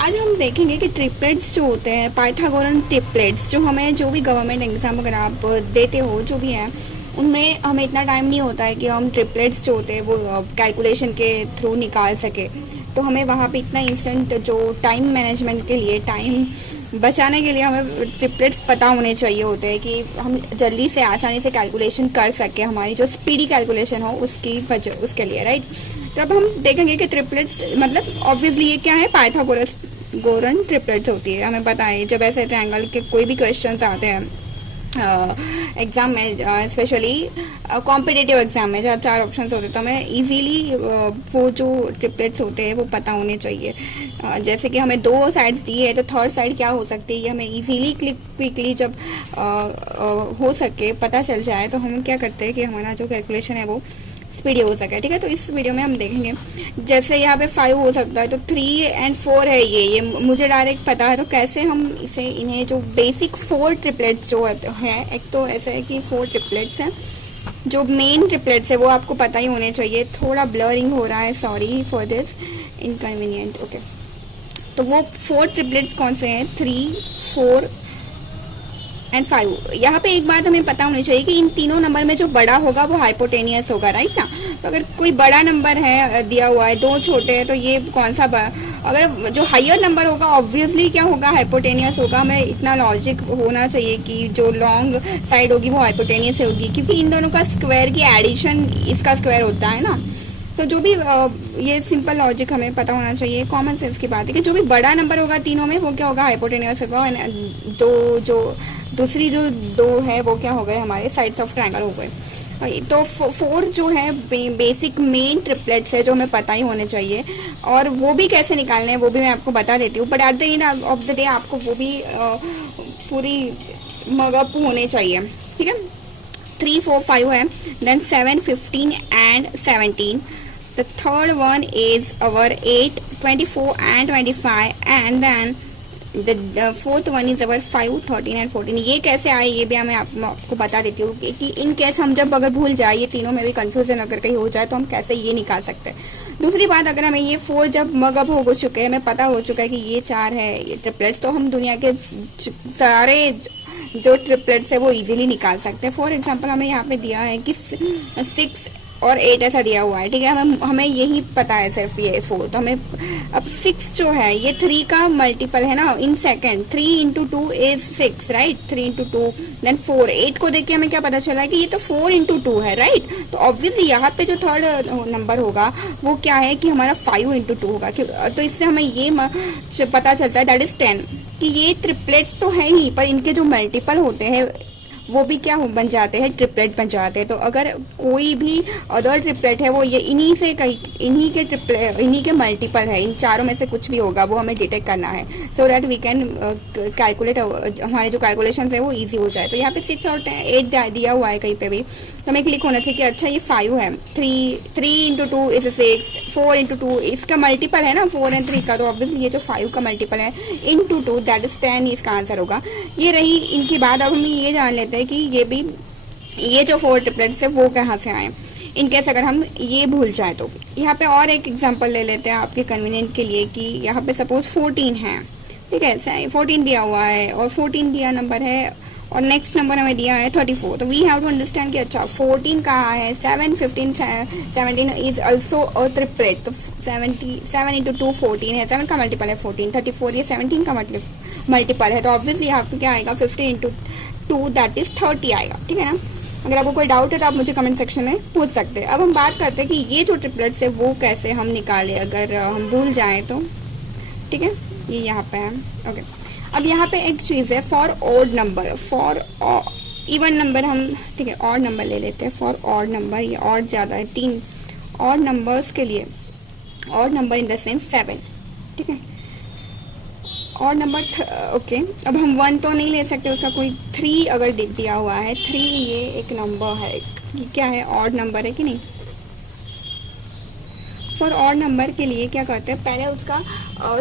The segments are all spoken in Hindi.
आज हम देखेंगे कि ट्रिपलेट्स जो होते हैं, पाइथागोरन ट्रिपलेट्स, जो हमें जो भी गवर्नमेंट एग्जाम अगर आप देते हो जो भी है, उनमें हमें इतना टाइम नहीं होता है कि हम ट्रिपलेट्स जो होते हैं वो कैलकुलेशन के थ्रू निकाल सके। तो हमें वहाँ पे इतना इंस्टेंट जो टाइम मैनेजमेंट के लिए, टाइम बचाने के लिए हमें ट्रिपलेट्स पता होने चाहिए होते हैं कि हम जल्दी से आसानी से कैलकुलेशन कर सकें, हमारी जो स्पीडी कैलकुलेशन हो उसकी वजह उसके लिए, राइट। तो अब हम देखेंगे कि ट्रिपलेट्स मतलब ऑब्वियसली ये क्या है, पाइथागोरस गोरन ट्रिपलेट्स होती है। हमें पता है जब ऐसे ट्रायंगल के कोई भी क्वेश्चंस आते हैं एग्ज़ाम में, स्पेशली कॉम्पिटिटिव एग्ज़ाम में जहाँ 4 ऑप्शंस होते हैं, तो हमें इजीली वो जो ट्रिपलेट्स होते हैं वो पता होने चाहिए। जैसे कि हमें 2 साइड्स दी है तो थर्ड साइड क्या हो सकती है, ये हमें इजीली क्विकली जब हो सके पता चल जाए, तो हम क्या करते हैं कि हमारा जो कैलकुलेशन है वो स्पीडी हो सके। ठीक है, तो इस वीडियो में हम देखेंगे जैसे यहाँ पे 5 हो सकता है, तो 3 और 4 है, ये मुझे डायरेक्ट पता है, तो कैसे हम इसे इन्हें जो बेसिक 4 ट्रिपलेट्स जो है, एक तो ऐसा है कि 4 ट्रिपलेट्स हैं, जो मेन ट्रिपलेट्स है वो आपको पता ही होने चाहिए। थोड़ा ब्लरिंग हो रहा है, sorry for this inconvenient. Okay, तो वो 4 ट्रिपलेट्स कौन से हैं, 3, 4 और 5। यहाँ पे एक बात हमें पता होनी चाहिए कि इन तीनों नंबर में जो बड़ा होगा वो हाइपोटेनियस होगा, राइट ना। तो अगर कोई बड़ा नंबर है दिया हुआ है, 2 छोटे हैं, तो ये कौन सा अगर जो हायर नंबर होगा ऑब्वियसली क्या होगा, हाइपोटेनियस होगा। हमें इतना लॉजिक होना चाहिए कि जो लॉन्ग साइड होगी वो हाइपोटेनियस होगी, क्योंकि इन दोनों का स्क्वायर की एडिशन इसका स्क्वायर होता है ना। तो जो भी ये सिंपल लॉजिक हमें पता होना चाहिए, कॉमन सेंस की बात है कि जो भी बड़ा नंबर होगा तीनों में वो क्या होगा, हाइपोटेनियस होगा। जो दूसरी जो 2 है वो क्या हो गए, हमारे साइड्स ऑफ ट्रायंगल हो गए। तो 4 जो है बेसिक मेन ट्रिपलेट्स है जो हमें पता ही होने चाहिए, और वो भी कैसे निकालने हैं वो भी मैं आपको बता देती हूँ। But at the end of the day आपको वो भी पूरी मगअप होने चाहिए। ठीक है, 3, 4, 5 है, then 7, 15 and 17. The third one is our 8, 24 and 25, and then the fourth one is our 5, 13 and 14. ये कैसे आए ये भी मैं आपको बता देती हूँ कि इन केस हम जब अगर भूल जाए, ये तीनों में भी कंफ्यूजन अगर कहीं हो जाए, तो हम कैसे ये निकाल सकते हैं। दूसरी बात, अगर हमें ये 4 जब मगअप हो चुके हैं, हमें पता हो चुका है कि ये 4 है ये ट्रिपलेट्स, तो हम दुनिया के सारे जो ट्रिपलेट्स है वो इजीली निकाल सकते हैं। फॉर एग्जांपल हमें यहाँ पे दिया है कि 6 और 8 ऐसा दिया हुआ है, ठीक है। हमें यही पता है सिर्फ ये 4, तो हमें अब 6 जो है ये 3 का मल्टीपल है ना in second. 3 into 2 is 6, right. 3 into 2 then 4। 8 को देख के हमें क्या पता चला है कि ये तो 4 into 2 है, राइट। तो ऑब्वियसली यहाँ पे जो थर्ड नंबर होगा वो क्या है कि हमारा 5 into 2 होगा। तो इससे हमें ये पता चलता है दैट इज 10 कि ये ट्रिपलेट्स तो है ही, पर इनके जो मल्टीपल होते हैं वो भी क्या बन जाते हैं, ट्रिपलेट बन जाते हैं। तो अगर कोई भी अदर ट्रिपलेट है वो ये इन्हीं के मल्टीपल है, इन चारों में से कुछ भी होगा वो हमें डिटेक्ट करना है, so that we can calculate, हमारे जो कैलकुलेशन है वो इजी हो जाए। तो यहाँ पे 6 और 8 दिया हुआ है कहीं पे भी, तो हमें क्लिक होना चाहिए कि अच्छा ये 5 है। 3 into 2 is 6, 4 into 2 इसका मल्टीपल है ना 4 और 3 का, तो ऑब्वियसली ये जो 5 का मल्टीपल है into 2 दैट इज 10, इसका आंसर होगा। ये रही इनकी बात। अब हम ये जान लेते हैं कि ये जो 4 ट्रिपलेट्स है वो कहाँ से आए, इनकेस अगर हम ये भूल जाए तो। यहाँ पे और एक एग्जांपल ले लेते हैं आपके कन्वीनियंट के लिए कि यहाँ पे सपोज 14 है, ठीक है, 14 दिया हुआ है और 14 दिया नंबर है, और नेक्स्ट नंबर हमें दिया है 34। तो वी हैव टू अंडरस्टैंड कि अच्छा 14 कहाँ है, 7, 15, 17 इज ऑल्सो अ ट्रिपलेट। तो 7 into 2 14 है, 7 का मल्टीपल है 14, 34 ये 17 का मल्टीपल है, तो ऑब्वियसली यहाँ पे क्या आएगा 15 into 2 दैट इज 30 आएगा। ठीक है ना। अगर आपको कोई डाउट है तो आप मुझे कमेंट सेक्शन में पूछ सकते हैं। अब हम बात करते हैं कि ये जो ट्रिपलेट्स है वो कैसे हम निकालें अगर हम भूल जाएं तो। ठीक है, ये यहाँ पे है। ओके, अब यहाँ पे एक चीज़ है for odd number, for even number हम, ठीक है, ऑड नंबर ले लेते हैं। फॉर ऑड नंबर, ये ऑड ज़्यादा है, 3 ऑड नंबर्स के लिए, odd number in the sense 7, ठीक है, और नंबर ओके। अब हम 1 तो नहीं ले सकते, उसका कोई 3 अगर दिया हुआ है, 3 ये एक नंबर है, ये क्या है, ऑड नंबर है कि नहीं। फॉर ऑड नंबर के लिए क्या करते हैं, पहले उसका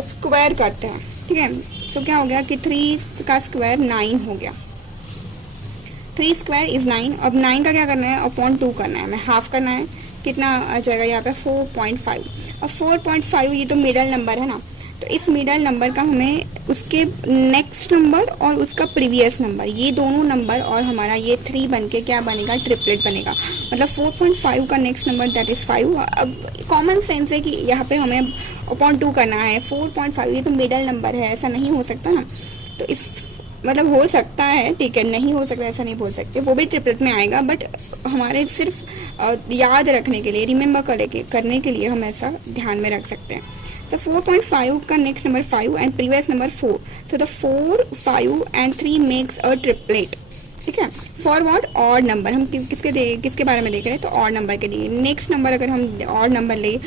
स्क्वायर करते हैं, ठीक है। सो क्या हो गया कि 3 का स्क्वायर 9 हो गया, 3 स्क्वायर इज 9। अब 9 का क्या करना है, अपॉन 2 करना है, हमें हाफ करना है, कितना आ जाएगा यहाँ पे 4.5। अब 4.5 ये तो मिडल नंबर है ना, तो इस मिडल नंबर का हमें उसके नेक्स्ट नंबर और उसका प्रीवियस नंबर, ये दोनों नंबर और हमारा ये 3 बन के क्या बनेगा, ट्रिपलेट बनेगा। मतलब 4.5 का नेक्स्ट नंबर दैट इज़ 5। अब कॉमन सेंस है कि यहाँ पे हमें अपॉन 2 करना है। 4.5 ये तो मिडल नंबर है, ऐसा नहीं हो सकता ना। तो इस मतलब हो सकता है, ठीक है, नहीं हो सकता ऐसा नहीं बोल सकते, वो भी ट्रिपलेट में आएगा, बट हमारे सिर्फ याद रखने के लिए, रिमेंबर करने के लिए हम ऐसा ध्यान में रख सकते हैं। तो 4.5 का next number 5 and previous number 4, so the 4, 5 and 3 makes a triplet. ठीक है, फॉर व्हाट, ऑड नंबर। हम किसके बारे में देख रहे हैं, तो ऑड नंबर के लिए। नेक्स्ट नंबर अगर हम ऑड नंबर ले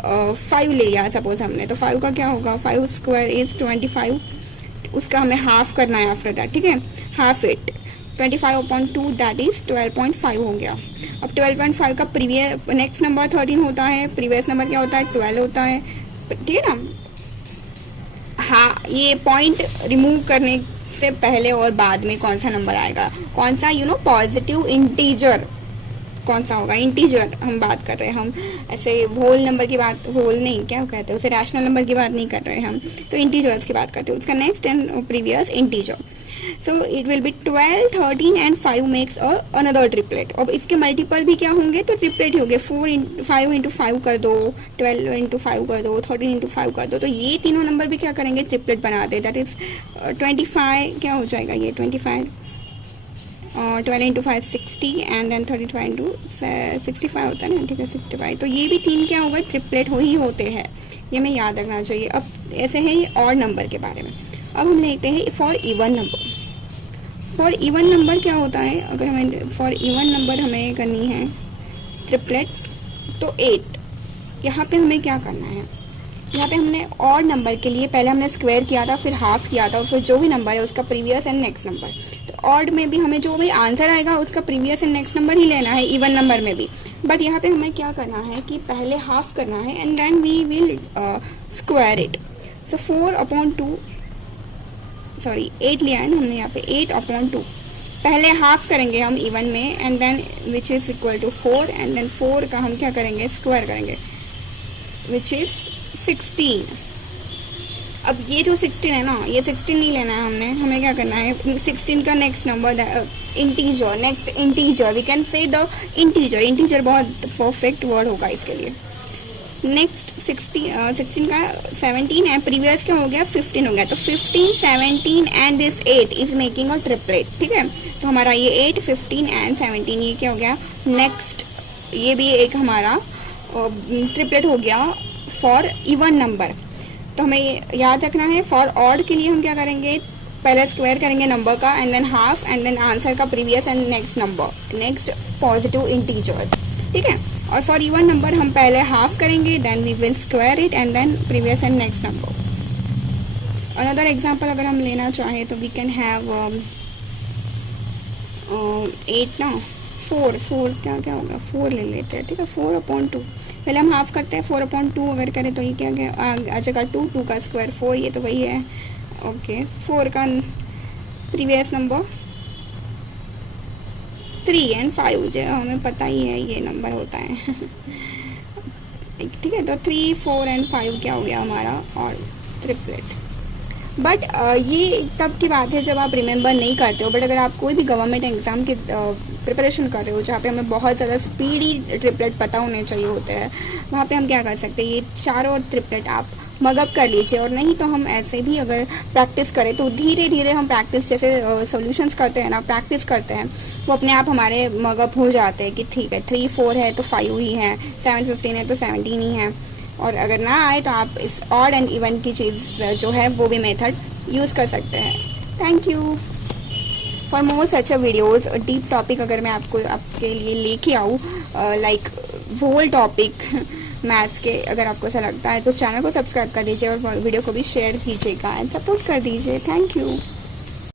5 ले लिया सपोज हमने, तो 5 का क्या होगा, 5 स्क्वायर इज 25, उसका हमें हाफ करना है आफ्टर दैट। ठीक है, हाफ इट 25/2 दैट इज 12.5 हो गया। अब 12.5 का प्रीवियस नेक्स्ट नंबर 13 होता है, प्रीवियस नंबर क्या होता है, 12 होता है। ठीक है ना। हाँ, ये पॉइंट रिमूव करने से पहले और बाद में कौन सा नंबर आएगा, कौन सा पॉजिटिव इंटीजर कौन सा होगा, इंटीजर हम बात कर रहे हैं। हम ऐसे होल नंबर की बात, होल नहीं क्या कहते हैं उसे, रैशनल नंबर की बात नहीं कर रहे हैं हम, तो इंटीजर्स की बात करते हैं। उसका next and previous integer. So it will be 12, 13 and 5 makes another triplet. अब इसके मल्टीपल भी क्या होंगे, तो ट्रिपलेट हो गए। 5 इंटू 5 कर दो, 12 इंटू 5 कर दो, 13 इंटू 5 कर दो, तो ये तीनों नंबर भी क्या करेंगे, ट्रिपलेट बना दे। दैट इज 25 क्या हो जाएगा, ये 25, 12 इंटू 5 60 एंड देन 35 इंटू 65 होता है ना। ठीक है, 65। तो ये भी 3 क्या होगा, ट्रिपलेट हो ही होते हैं, ये हमें याद रखना चाहिए। अब ऐसे है ये ऑड नंबर के बारे में। अब हम लेते हैं for even number. For even number क्या होता है, अगर हमें फॉर इवन नंबर हमें करनी है ट्रिपलेट्स, तो 8। यहाँ पे हमें क्या करना है, यहाँ पे हमने ऑड नंबर के लिए पहले हमने स्क्वायर किया था, फिर हाफ किया था, और फिर जो भी नंबर है उसका प्रीवियस एंड नेक्स्ट नंबर। तो ऑड में भी हमें जो भी आंसर आएगा उसका प्रीवियस एंड नेक्स्ट नंबर ही लेना है, इवन नंबर में भी। बट यहाँ पे हमें क्या करना है कि पहले हाफ करना है and then we will square it. So 4/2, sorry 8 लिया है ना हमने यहाँ पे, 8/2 पहले हाफ करेंगे हम इवन में, and then which is equal to 4, and then 4 का हम क्या करेंगे, स्क्वायर करेंगे, विच इज 16। अब ये जो 16 है ना, ये 16 नहीं लेना है हमने, हमें क्या करना है, 16 का next number integer, next integer, we can say the integer. Integer बहुत परफेक्ट वर्ड होगा इसके लिए। नेक्स्ट 16 का 17 है, प्रीवियस क्या हो गया, 15 हो गया। तो 15, 17 and this 8 is making a triplet. ठीक है, तो हमारा ये 8, 15 एंड 17 ये क्या हो गया, नेक्स्ट ये भी एक हमारा ट्रिपलेट हो गया फॉर इवन नंबर। तो हमें याद रखना है, फॉर ऑड के लिए हम क्या करेंगे, पहले स्क्वायर करेंगे नंबर का, and then half, and then answer का previous and next number, next positive integer. ठीक है, और फॉर इवन नंबर हम पहले हाफ करेंगे, then we will square it, and then previous and next number. Another example अगर हम लेना चाहें तो वी कैन हैव 8 ना, 4 क्या होगा, 4 ले लेते हैं। ठीक है, 4/2 पहले हम हाफ करते हैं। 4/2 अगर करें तो ये क्या आ जाएगा 2 का स्क्वायर 4, ये तो वही है। ओके, 4 का प्रीवियस नंबर 3 एंड 5, जो हमें पता ही है ये नंबर होता है। ठीक है, तो 3, 4 एंड 5 क्या हो गया हमारा, और ट्रिपलेट। बट ये तब की बात है जब आप रिमेंबर नहीं करते हो। बट अगर आप कोई भी गवर्नमेंट एग्जाम की प्रिपरेशन कर रहे हो, जहाँ पे हमें बहुत ज़्यादा स्पीडी ट्रिपलेट पता होने चाहिए होते हैं, वहाँ पे हम क्या कर सकते हैं, ये चारों ट्रिपलेट आप मगअप कर लीजिए। और नहीं तो हम ऐसे भी अगर प्रैक्टिस करें तो धीरे धीरे हम प्रैक्टिस, जैसे सॉल्यूशंस करते हैं ना, प्रैक्टिस करते हैं, वो अपने आप हमारे मगअप हो जाते हैं कि ठीक है 3, 4 है तो 5 ही है, 7, 15 है तो 17 ही है। और अगर ना आए तो आप इस ऑड एंड इवन की चीज़ जो है वो भी मेथड यूज़ कर सकते हैं। Thank you for more such a videos. Deep topic अगर मैं आपके लिए लेके आऊँ, लाइक होल टॉपिक मैथ्स के, अगर आपको ऐसा लगता है तो चैनल को सब्सक्राइब कर दीजिए और वीडियो को भी शेयर कीजिएगा एंड सपोर्ट कर दीजिए। Thank you.